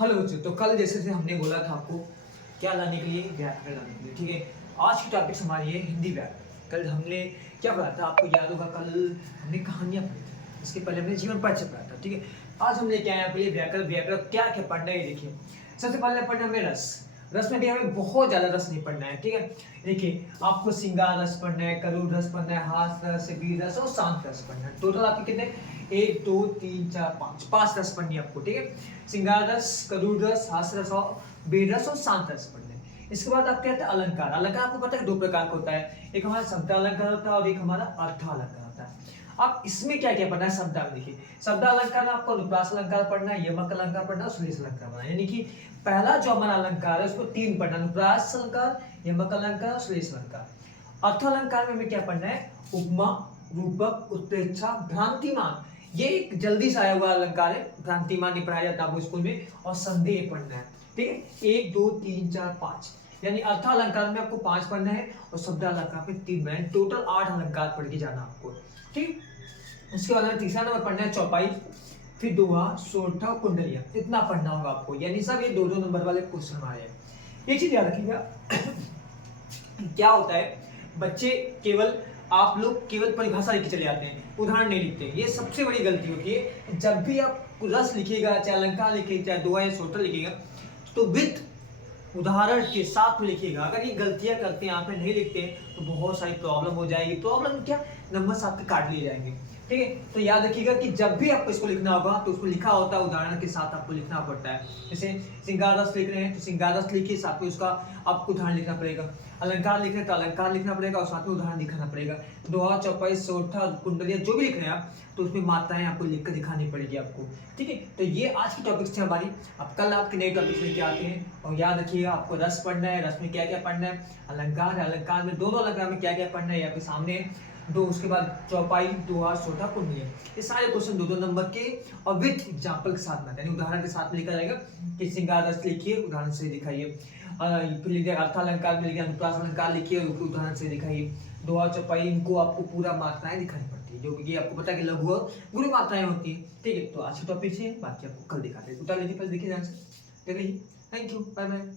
Hello बच्चों, तो कल जैसे से हमने बोला था आपको क्या लाने के लिए, व्याकरण लाने के लिए। ठीक है, आज की टॉपिक हमारी है हिंदी व्याकरण। कल हमने क्या पढ़ा था आपको याद होगा, कल हमने कहानियां पढ़ी थी, इसके पहले हमने जीवन परिचय पढ़ा था। ठीक है, आज हम लेके आए आपके लिए व्याकरण। व्याकरण क्या क्या पढ़ना है देखिए। सबसे पहले पढ़ना हमें रस। रस में भी हमें बहुत ज्यादा रस नहीं पढ़ना है। ठीक है, देखिए आपको श्रृंगार रस पढ़ना है, करूर रस पढ़ना है, हास रस, वीर रस और शांत रस पढ़ना है। टोटल आपके कितने, 1 2 3 4 5 रस पढ़नी है आपको। ठीक है, श्रृंगार रस, करूर रस, हास रस और वीर रस और शांत रस पढ़ने हैं। इसके बाद आप कहते हैं अलंकार। अलंकार आपको पता है 2 प्रकार का होता है, एक हमारा शब्द अलंकार होता है और एक हमारा अर्थ अलंकार होता है। आप इसमें क्या क्या पढ़ना है, शब्द में देखिए। शब्द अलंकार में आपको अनुप्रास अलंकार पढ़ना है, यमक अलंकार पढ़ना है और श्लेष अलंकार पढ़ना है। यानी कि पहला जो हमारा अलंकार है उसको 3 पढ़ना, अनुप्रास अलंकार, यमक अलंकार और श्लेष अलंकार। अर्थ अलंकार में हमें क्या पढ़ना है, उपमा, रूपक, उत्प्रेक्षा, भ्रांतिमान। ये एक जल्दी से आया हुआ अलंकार है, भ्रांतिमान नहीं पढ़ाया जाता आपको स्कूल में, और संदेह पढ़ना है। ठीक है, 1 2 3 4 5, यानी अर्थ अलंकार में आपको 5 पढ़ना है और शब्द अलंकार में 3 पढ़ना है। टोटल 8 अलंकार पढ़ के जाना आपको। ठीक, उसके बाद में तीसरा नंबर पढ़ना है चौपाई, फिर दोहा, सोरठा, कुंडलिया। इतना पढ़ना होगा आपको, यानी सब ये 2 2 नंबर वाले क्वेश्चन हमारे हैं। एक चीज याद रखिएगा क्या होता है, बच्चे केवल, आप लोग केवल परिभाषा लिख के चले जाते हैं, उदाहरण नहीं लिखते। ये सबसे बड़ी गलती होती है। जब भी आप रस लिखिएगा, चाहे अलंकार लिखिएगा, चाहे दोहा या सोरठा लिखिएगा, तो विद उदाहरण के साथ में लिखिएगा। अगर ये गलतियां करते हैं, आप नहीं लिखते हैं, तो बहुत सारी प्रॉब्लम हो जाएगी। प्रॉब्लम क्या, नंबर आपके काट लिए जाएंगे। ठीक है, तो याद रखिएगा कि जब भी आपको इसको लिखना होगा तो उसको लिखा होता है, उदाहरण के साथ आपको लिखना पड़ता है। जैसे श्रृंगार रस लिख रहे हैं तो श्रृंगार रस लिखिए, साथ में उसका आपको उदाहरण लिखना पड़ेगा। अलंकार लिख रहे हैं तो अलंकार लिखना पड़ेगा और साथ में उदाहरण दिखाना पड़ेगा। दोहा, चौपाई, सोरठा, कुंडलिया जो भी लिख रहे हैं आप, तो उसमें मात्राएं आपको लिख कर दिखानी पड़ेगी आपको। ठीक है, तो ये आज की टॉपिक्स थे हमारी। अब कल आपके नए टॉपिक्स लेके आते हैं। और याद रखिएगा आपको रस पढ़ना है, रस में क्या क्या पढ़ना है, अलंकार है, अलंकार में दोनों अलंकार में क्या क्या पढ़ना है आपके सामने दो। उसके बाद चौपाई, दोहा, सोरठा, कुंडलिया, ये सारे क्वेश्चन 2 2 नंबर के और विद एग्जाम्पल के साथ में, यानी उदाहरण के साथ में लिखा जाएगा कि श्रृंगार रस लिखिए, उदाहरण से दिखाइए। फिर लिखिए अर्थ अलंकार में, लिखिए अनुप्रास अलंकार लिखिए, उदाहरण से दिखाइए। दोहा, चौपाई, इनको आपको पूरा मात्राएं दिखानी पड़ती है, जो कि आपको पता है कि लघु और गुरु मात्राएं होती है। ठीक है, तो आज के टॉपिक से बाकी आपको कल दिखाते हैं। उतार लीजिए, पहले देखिए ध्यान से, देखिए। Thank you, bye bye.